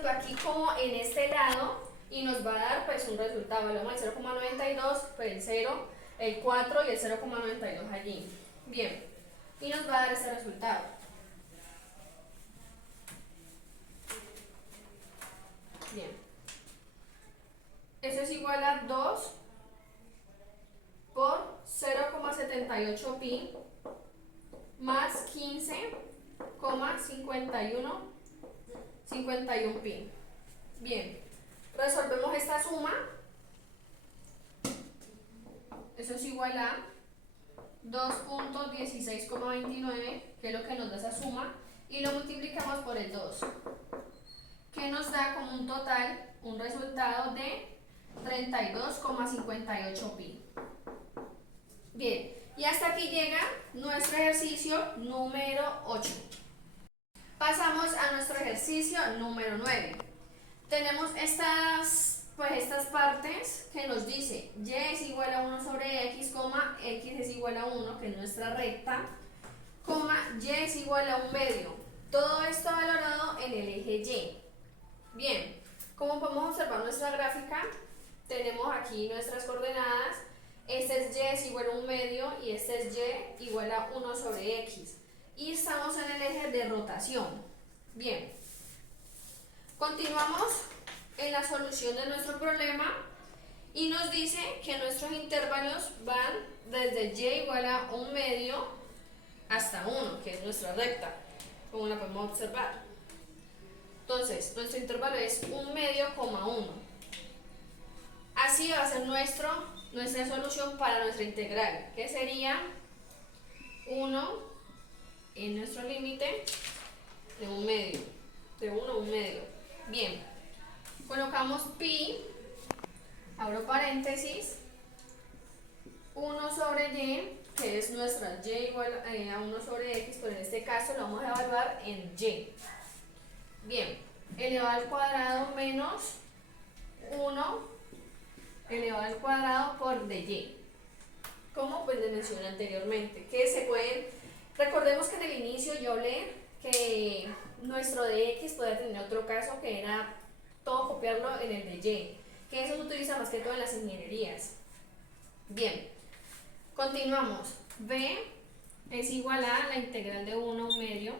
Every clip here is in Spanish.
representó aquí como en este lado y nos va a dar pues un resultado. Hablamos del 0,92, pues el 0, el 4 y el 0,92 allí. Bien, y nos va a dar este resultado. Bien, eso es igual a 2 por 0,78 pi más 15,51 pi. Bien, resolvemos esta suma. Eso es igual a 2,16,29, que es lo que nos da esa suma, y lo multiplicamos por el 2, que nos da como un total, un resultado de 32,58 pi. Bien, y hasta aquí llega nuestro ejercicio número 8. Pasamos a nuestro ejercicio número 9. Tenemos estas partes que nos dice y es igual a 1 sobre x, x es igual a 1, que es nuestra recta, y es igual a 1 medio. Todo esto valorado en el eje y. Bien, como podemos observar nuestra gráfica, tenemos aquí nuestras coordenadas. Este es y es igual a 1 medio y este es y igual a 1 sobre x. Y estamos en el eje de rotación. Bien, continuamos en la solución de nuestro problema y nos dice que nuestros intervalos van desde y igual a 1 medio hasta 1, que es nuestra recta, como la podemos observar. Entonces, nuestro intervalo es 1 medio, 1. Así va a ser nuestra solución para nuestra integral, que sería 1 en nuestro límite de 1 medio, de 1 a 1 medio. Bien, colocamos pi, abro paréntesis, 1 sobre y, que es nuestra y igual a 1 sobre x, pero en este caso lo vamos a evaluar en y. Bien, elevado al cuadrado menos 1 elevado al cuadrado por dy. Como pues les mencioné anteriormente, que se pueden, recordemos que en el inicio yo hablé que nuestro dx podía tener otro caso que era todo copiarlo en el de y, que eso se utiliza más que todo en las ingenierías. Bien, continuamos. B es igual a la integral de 1 a 1 medio.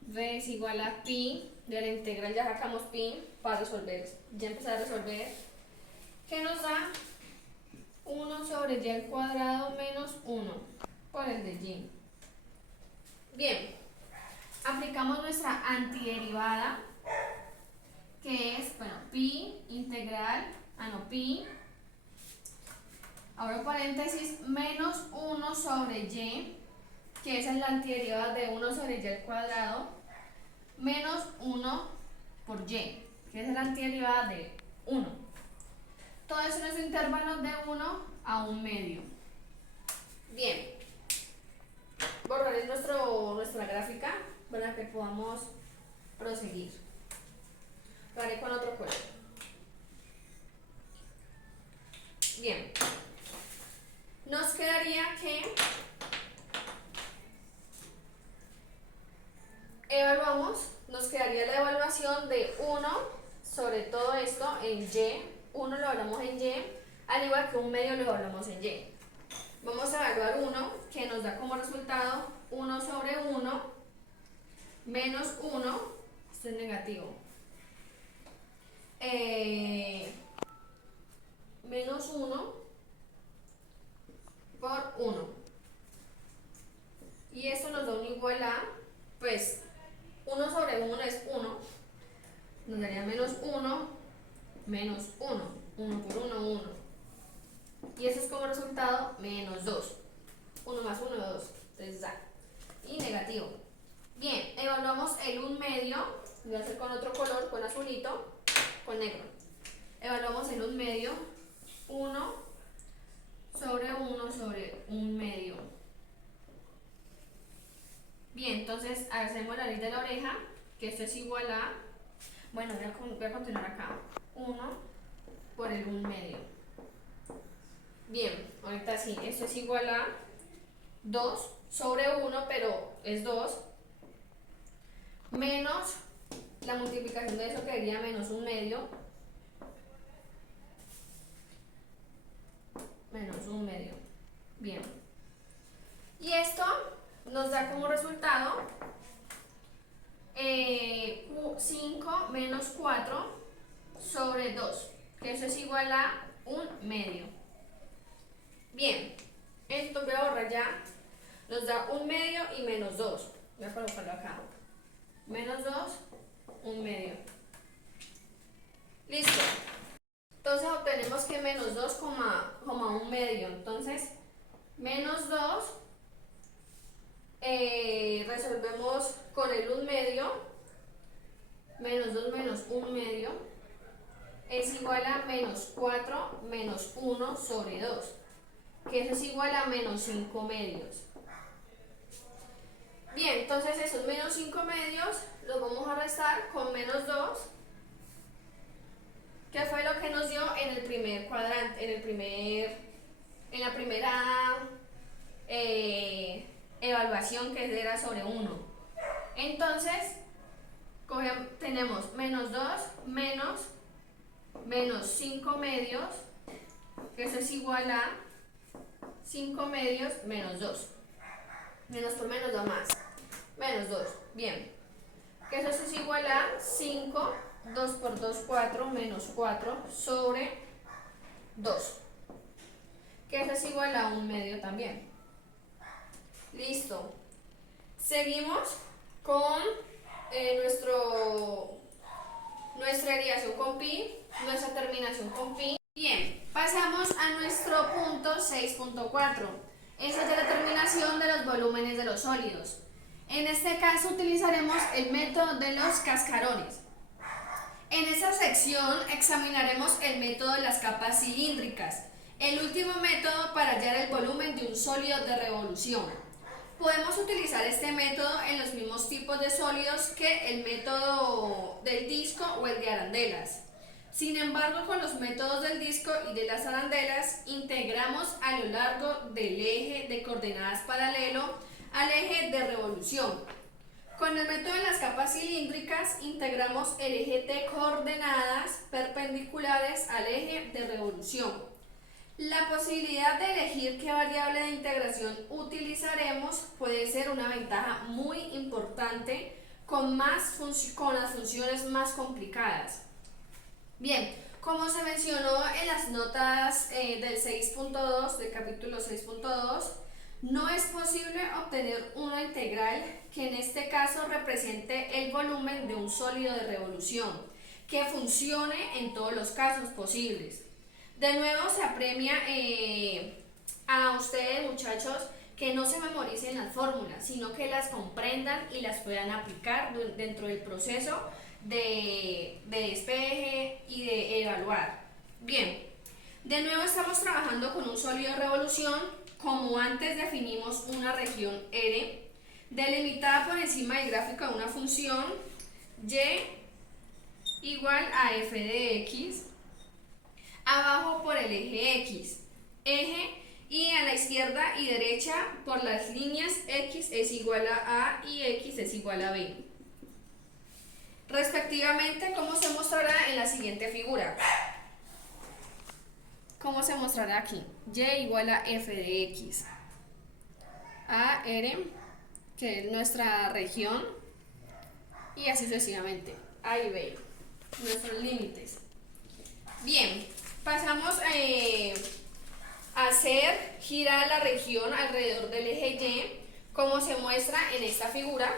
B es igual a pi, de la integral ya sacamos pi para resolver, ya empezar a resolver, que nos da 1 sobre y al cuadrado menos 1 por el de y. Bien, aplicamos nuestra antiderivada, que es, bueno, pi integral, pi, abro paréntesis, menos 1 sobre y, que esa es la antiderivada de 1 sobre y al cuadrado, menos 1 por y, que es la antiderivada de 1. Todo eso en los intervalos de 1 a 1 medio. Bien, borraré nuestra gráfica para que podamos proseguir. Lo haré con otro color. Bien, nos quedaría que nos quedaría la evaluación de 1 sobre todo esto en y, 1 lo evaluamos en y, al igual que 1 medio lo evaluamos en y. Vamos a evaluar 1, que nos da como resultado 1 sobre 1 menos 1, esto es negativo, menos 1 por 1. Y esto nos da un igual a, pues 1 sobre 1 es 1, nos daría menos 1, menos 1, 1 por 1, 1. Y eso es como resultado menos 2. 1 más 1, 2. Entonces da. Y negativo. Bien, evaluamos el 1 medio. Voy a hacer con otro color, con azulito, con negro. Evaluamos el 1 medio. 1 sobre 1 sobre 1 medio. Bien, entonces hacemos la ley de la oreja, que esto es igual a, bueno, voy a continuar acá. 1 por el 1 medio. Bien, ahorita sí, esto es igual a 2 sobre 1, pero es 2 menos la multiplicación de eso quedaría menos un medio, menos un medio. Bien. Y esto nos da como resultado 5 menos 4 sobre 2, que eso es igual a un medio. Bien, esto voy a borrar ya, nos da un medio y menos 2. Voy a colocarlo acá. Menos 2, un medio. Listo. Entonces obtenemos que menos 2, un medio. Entonces, menos 2, resolvemos con el un medio. Menos 2 menos un medio es igual a menos 4 menos 1 sobre 2, que eso es igual a menos 5 medios. Bien, entonces esos menos 5 medios los vamos a restar con menos 2, que fue lo que nos dio en el primer cuadrante, en la primera evaluación, que era sobre 1. Entonces, tenemos menos 2 menos 5 medios, que eso es igual a 5 medios menos 2. Menos por menos da más. Menos 2. Bien. Que eso es igual a 5, 2 por 2, 4, menos 4 sobre 2. Que eso es igual a un medio también. Listo. Seguimos con nuestra derivación con pi, nuestra terminación con pi. Bien, pasamos a nuestro punto 6.4. Esa es la determinación de los volúmenes de los sólidos. En este caso utilizaremos el método de los cascarones. En esta sección examinaremos el método de las capas cilíndricas, el último método para hallar el volumen de un sólido de revolución. Podemos utilizar este método en los mismos tipos de sólidos que el método del disco o el de arandelas. Sin embargo, con los métodos del disco y de las arandelas, integramos a lo largo del eje de coordenadas paralelo al eje de revolución. Con el método de las capas cilíndricas, integramos el eje de coordenadas perpendiculares al eje de revolución. La posibilidad de elegir qué variable de integración utilizaremos puede ser una ventaja muy importante con las funciones más complicadas. Bien, como se mencionó en las notas del 6.2, del capítulo 6.2, no es posible obtener una integral que en este caso represente el volumen de un sólido de revolución, que funcione en todos los casos posibles. De nuevo se apremia a ustedes, muchachos, que no se memoricen las fórmulas, sino que las comprendan y las puedan aplicar dentro del proceso de despeje y de evaluar. Bien, de nuevo estamos trabajando con un sólido de revolución. Como antes definimos una región R, delimitada por encima del gráfico de una función y igual a f de x, abajo por el eje x, y a la izquierda y derecha por las líneas x es igual a y x es igual a b. Respectivamente, como se mostrará en la siguiente figura. ¿Cómo se mostrará aquí? Y igual a f de x, a r, que es nuestra región, y así sucesivamente, a y b, nuestros límites. Bien, pasamos a hacer girar la región alrededor del eje y, como se muestra en esta figura.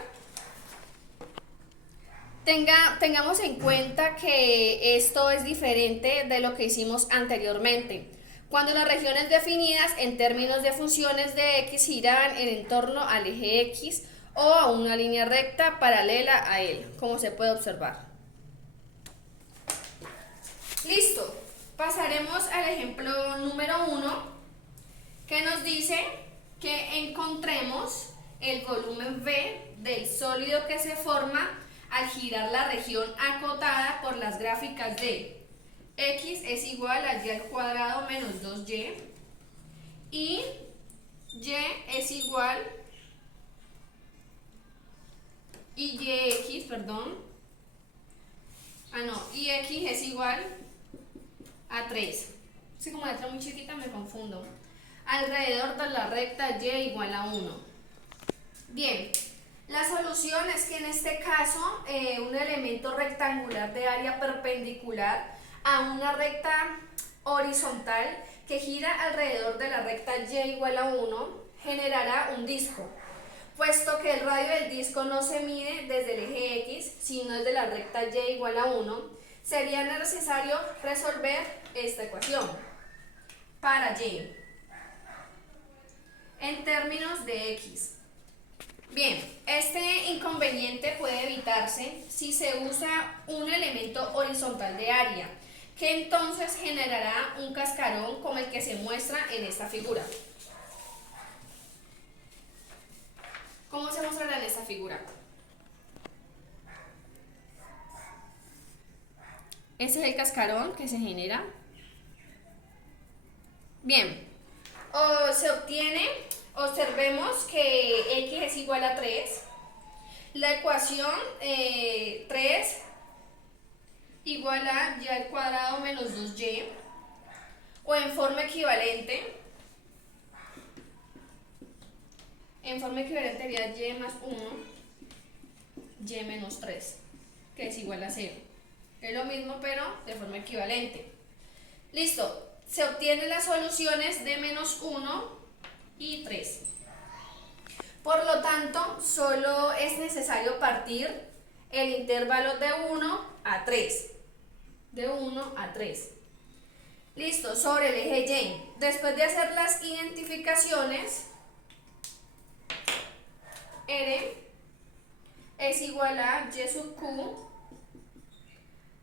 Tengamos en cuenta que esto es diferente de lo que hicimos anteriormente, cuando las regiones definidas en términos de funciones de x giraban en torno al eje x o a una línea recta paralela a él, como se puede observar. Listo, pasaremos al ejemplo número 1, que nos dice que encontremos el volumen V del sólido que se forma al girar la región acotada por las gráficas de x es igual a y al cuadrado menos 2y y y es igual y yx, perdón, y x es igual a 3. Si como letra muy chiquita me confundo. Alrededor de la recta y igual a 1. Bien, la solución es que en este caso un elemento rectangular de área perpendicular a una recta horizontal que gira alrededor de la recta y igual a 1 generará un disco, puesto que el radio del disco no se mide desde el eje X, sino desde la recta y igual a 1, sería necesario resolver esta ecuación para y en términos de X. Bien, este inconveniente puede evitarse si se usa un elemento horizontal de área, que entonces generará un cascarón como el que se muestra en esta figura. ¿Cómo se mostrará en esta figura? Ese es el cascarón que se genera. Bien, se obtiene, observemos que x es igual a 3. La ecuación 3 igual a y al cuadrado menos 2y, o en forma equivalente sería y más 1, y menos 3, que es igual a 0. Es lo mismo pero de forma equivalente. Listo, se obtienen las soluciones de menos 1 y 3. Por lo tanto, solo es necesario partir el intervalo de 1 a 3. De 1 a 3. Listo, sobre el eje Y. Después de hacer las identificaciones, R es igual a y sub q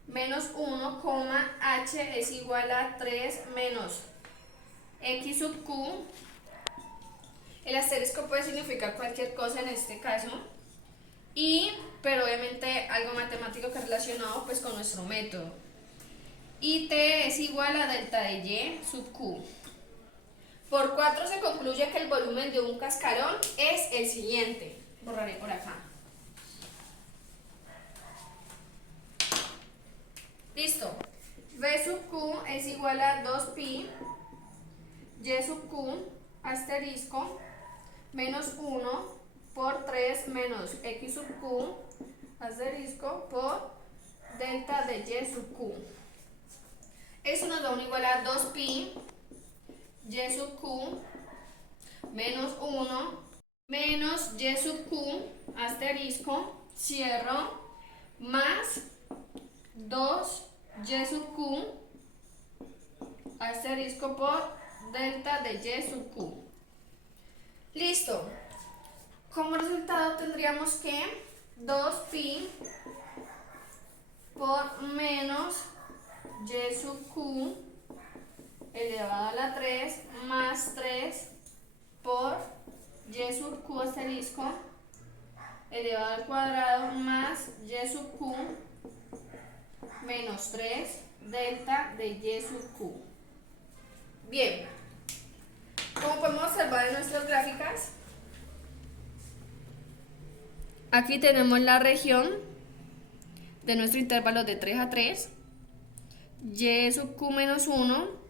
menos 1, h es igual a 3 menos x sub q. El asterisco puede significar cualquier cosa en este caso, pero obviamente algo matemático que es relacionado pues con nuestro método. Y t es igual a delta de y sub q. Por 4 se concluye que el volumen de un cascarón es el siguiente. Borraré por acá. Listo. V sub q es igual a 2pi y sub q asterisco menos 1 por 3 menos x sub q asterisco por delta de y sub q. Eso nos da un igual a 2pi y sub q menos 1 menos y sub q asterisco, cierro, más 2 y sub q asterisco por delta de y sub q. Listo. Como resultado tendríamos que 2pi por menos y sub q elevado a la 3 más 3 por y sub q asterisco elevado al cuadrado más y sub q menos 3 delta de y sub q. Bien, como podemos observar en nuestras gráficas, aquí tenemos la región de nuestro intervalo de 3 a 3, y sub q menos 1,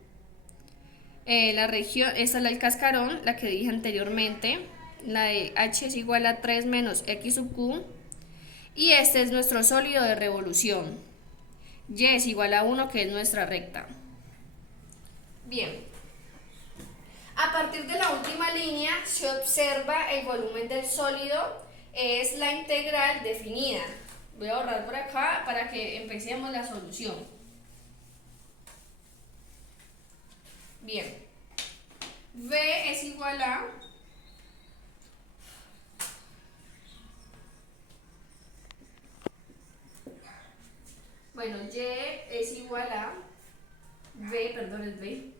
la región, esta es el cascarón, la que dije anteriormente, la de h es igual a 3 menos x sub q, y este es nuestro sólido de revolución, y es igual a 1, que es nuestra recta. Bien, a partir de la última línea se observa el volumen del sólido, es la integral definida. Voy a borrar por acá para que empecemos la solución. Bien, V es igual a Y es igual a es V,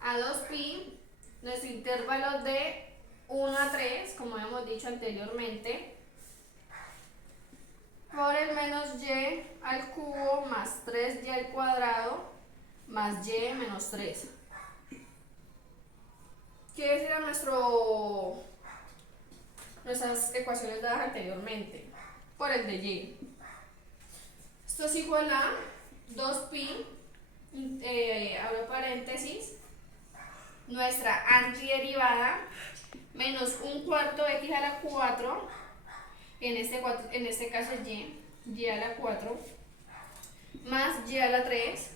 a 2pi, nuestro intervalo de 1 a 3, como habíamos dicho anteriormente, por el menos y al cubo más 3y al cuadrado más y menos 3. ¿Qué será nuestro nuestras ecuaciones dadas anteriormente por el de y. Esto es igual a 2pi, abro paréntesis, nuestra antiderivada menos un cuarto de x a la 4, en este caso es y a la 4, más y a la 3,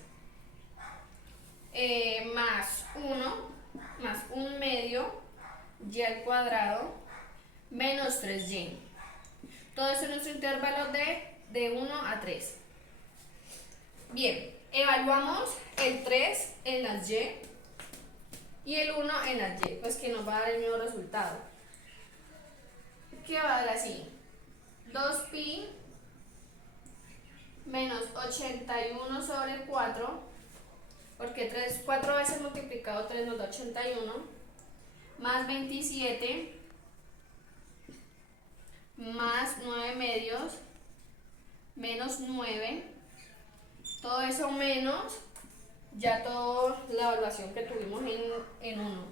más 1, más 1 medio, y al cuadrado, menos 3y. Todo esto es nuestro intervalo de 1 a 3. Bien, evaluamos el 3 en las y el 1 en las y, pues que nos va a dar el mismo resultado. ¿Qué va a dar así? 2pi menos 81 sobre 4, porque 4 veces multiplicado 3 nos da 81, más 27, más 9 medios, menos 9, todo eso menos ya toda la evaluación que tuvimos en 1.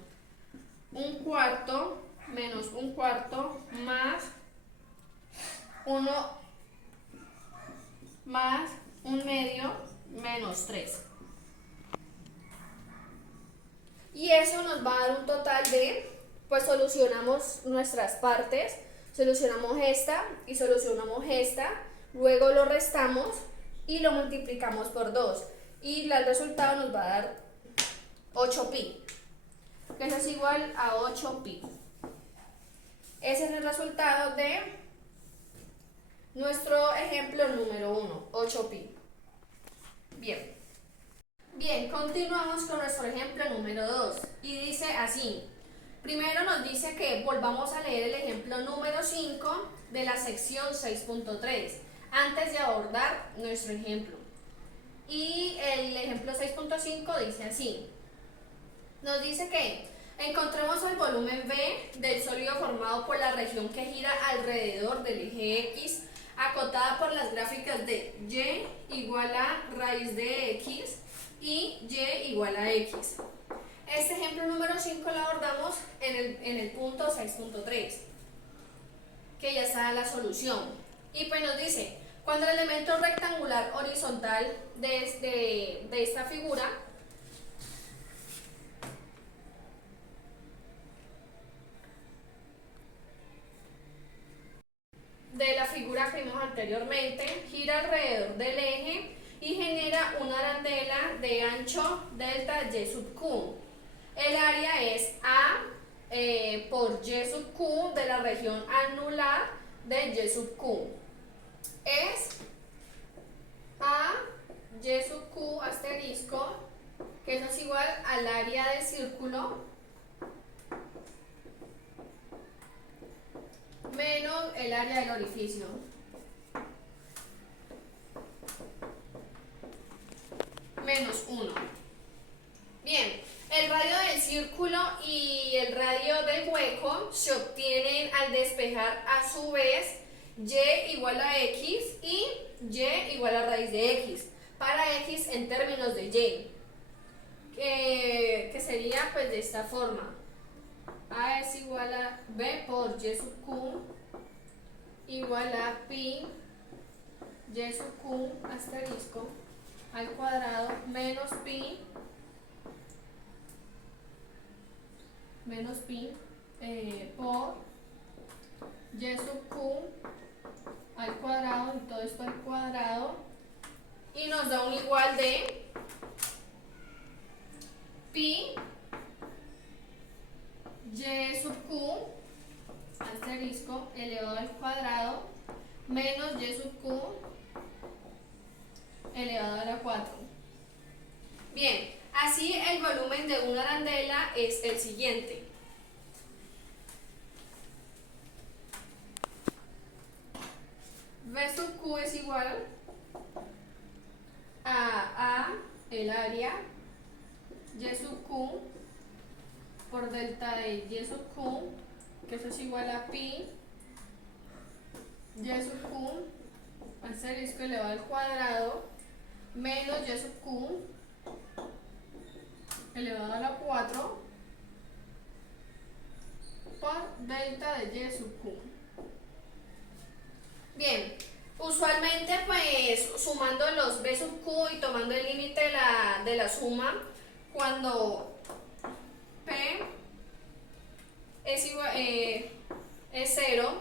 Un cuarto menos un cuarto más 1 más 1 medio menos 3. Y eso nos va a dar un total de, pues solucionamos nuestras partes, solucionamos esta y solucionamos esta, luego lo restamos y lo multiplicamos por 2. Y el resultado nos va a dar 8pi, que eso es igual a 8pi. Ese es el resultado de nuestro ejemplo número 1, 8pi. Bien. Bien, continuamos con nuestro ejemplo número 2 y dice así. Primero nos dice que volvamos a leer el ejemplo número 5 de la sección 6.3 antes de abordar nuestro ejemplo. Y el ejemplo 6.5 dice así. Nos dice que encontremos el volumen V del sólido formado por la región que gira alrededor del eje X, acotada por las gráficas de y igual a raíz de X y y igual a X. Este ejemplo número 5 lo abordamos en el punto 6.3, que ya está la solución. Y pues nos dice, cuando el elemento rectangular horizontal de esta figura de la figura que vimos anteriormente gira alrededor del eje y genera una arandela de ancho delta y sub q. El área es A por y sub q de la región anular de y sub q. Es A y sub q asterisco, que eso es igual al área del círculo menos el área del orificio. Menos 1. Bien, el radio del círculo y el radio del hueco se obtienen al despejar a su vez y igual a x y igual a raíz de x, para x en términos de y, que sería pues de esta forma. A es igual a b por y sub q igual a pi y sub q asterisco al cuadrado menos pi por y sub q al cuadrado, y todo esto al cuadrado, y nos da un igual de pi y sub q asterisco elevado al cuadrado menos y sub q elevado a la 4. Bien, así el volumen de una arandela es el siguiente. V sub q es igual a el área y sub q por delta de y sub q, que eso es igual a pi y sub q asterisco elevado al cuadrado menos y sub q elevado a la 4 por delta de y sub q. Bien, usualmente pues sumando los b sub q y tomando el límite de la suma, cuando p es, igual, es 0,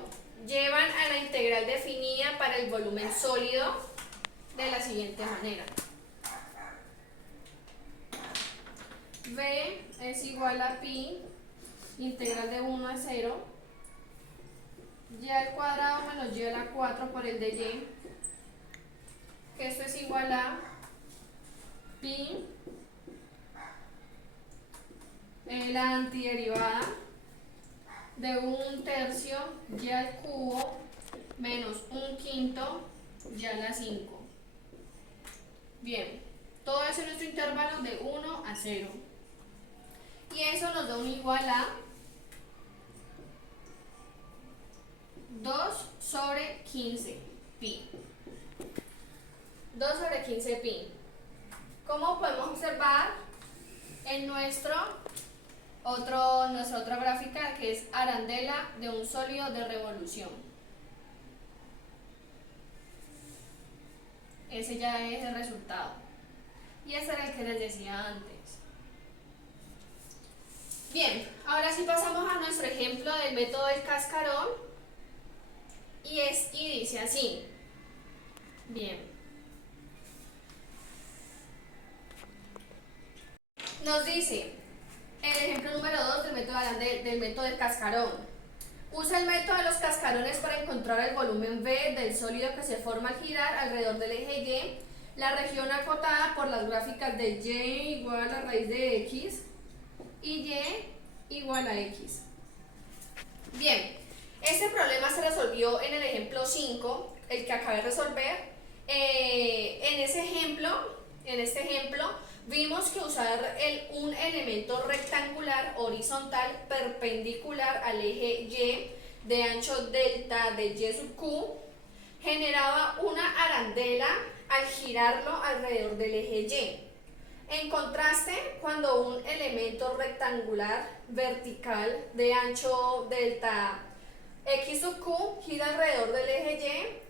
llevan a la integral definida para el volumen sólido de la siguiente manera. V es igual a pi, integral de 1 a 0, y al cuadrado menos y a la 4 por el de y, que esto es igual a pi, la antiderivada de 1/3 y al cubo menos 1/5 y a la 5. Bien, todo eso es nuestro intervalo de 1 a 0. Y eso nos da un igual a 2 sobre 15 pi. 2 sobre 15 pi. Como podemos observar en nuestra otra gráfica, que es arandela de un sólido de revolución. Ese ya es el resultado. Y ese era el que les decía antes. Bien, ahora sí pasamos a nuestro ejemplo del método del cascarón. Y dice así. Bien. Nos dice el ejemplo número 2 del método del cascarón. Usa el método de los cascarones para encontrar el volumen V del sólido que se forma al girar alrededor del eje Y, la región acotada por las gráficas de Y igual a raíz de X y Y igual a X. Bien, este problema se resolvió en el ejemplo 5, el que acabé de resolver. En este ejemplo, vimos que usar un elemento rectangular horizontal perpendicular al eje Y de ancho delta de Y sub Q generaba una arandela al girarlo alrededor del eje Y. En contraste, cuando un elemento rectangular vertical de ancho delta X sub Q gira alrededor del eje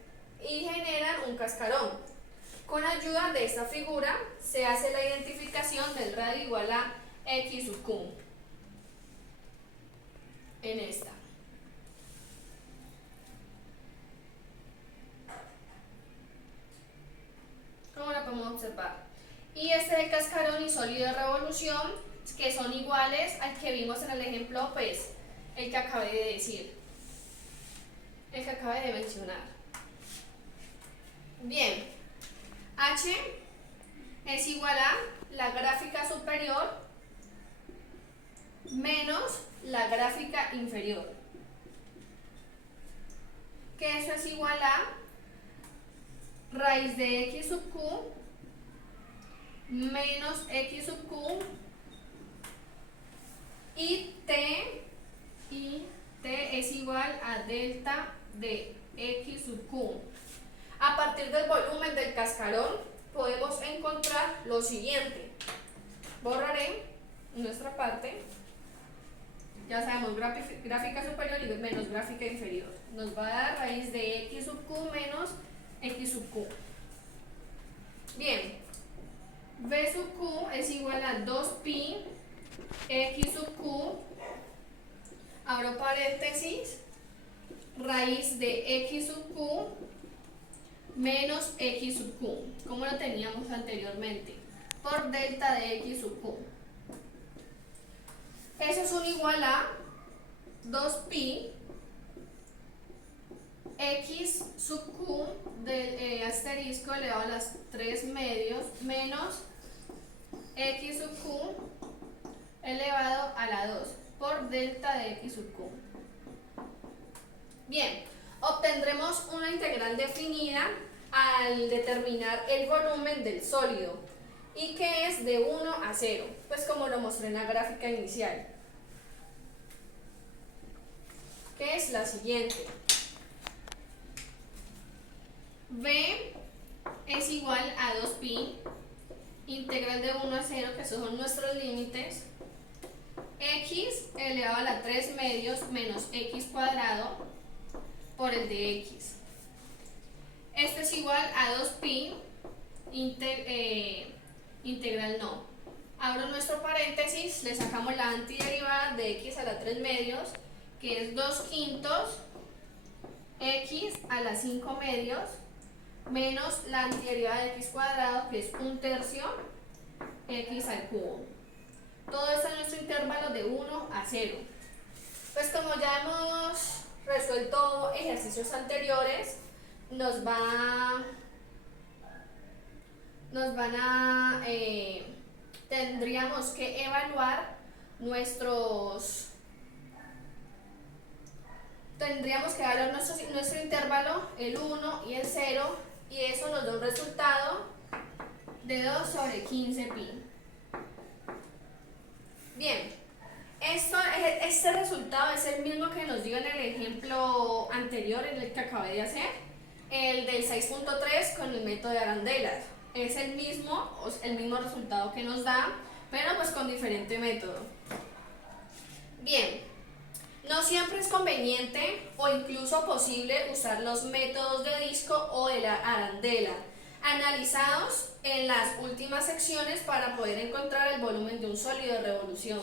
Y generan un cascarón. Con ayuda de esta figura se hace la identificación del radio igual a X sub Q. En esta. ¿Cómo la podemos observar? Y este es el cascarón y sólido de revolución, que son iguales al que vimos en el ejemplo, pues, el que acabé de decir. El que acabé de mencionar. Bien. H es igual a la gráfica superior menos la gráfica inferior, que eso es igual a raíz de X sub Q menos X sub Q y T es igual a delta de X sub Q. A partir del volumen del cascarón podemos encontrar lo siguiente. Borraré nuestra parte. Ya sabemos, gráfica superior y menos gráfica inferior. Nos va a dar raíz de X sub Q menos X sub Q. Bien, V sub Q es igual a 2pi X sub Q, abro paréntesis, raíz de X sub Q menos X sub Q, como lo teníamos anteriormente, por delta de X sub Q. Eso es un igual a 2pi X sub Q del asterisco elevado a las 3 medios menos X sub Q elevado a la 2 por delta de X sub Q. Bien, obtendremos una integral definida al determinar el volumen del sólido y que es de 1 a 0, pues como lo mostré en la gráfica inicial, que es la siguiente. V es igual a 2pi, integral de 1 a 0, que esos son nuestros límites, x elevado a la 3 medios menos x cuadrado por el de x. es igual a 2pi integral no. Abro nuestro paréntesis, le sacamos la antiderivada de x a la 3 medios, que es 2 quintos x a la 5 medios, menos la antiderivada de x cuadrado, que es 1/3 x al cubo. Todo esto en nuestro intervalo de 1 a 0. Pues como ya hemos resuelto ejercicios anteriores, tendríamos que evaluar nuestro intervalo, el 1 y el 0, y eso nos da un resultado de 2 sobre 15pi. Bien, este resultado es el mismo que nos dio en el ejemplo anterior, en el que acabé de hacer, el del 6.3 con el método de arandelas. Es el mismo resultado que nos da, pero pues con diferente método. Bien, no siempre es conveniente o incluso posible usar los métodos de disco o de la arandela, analizados en las últimas secciones para poder encontrar el volumen de un sólido de revolución.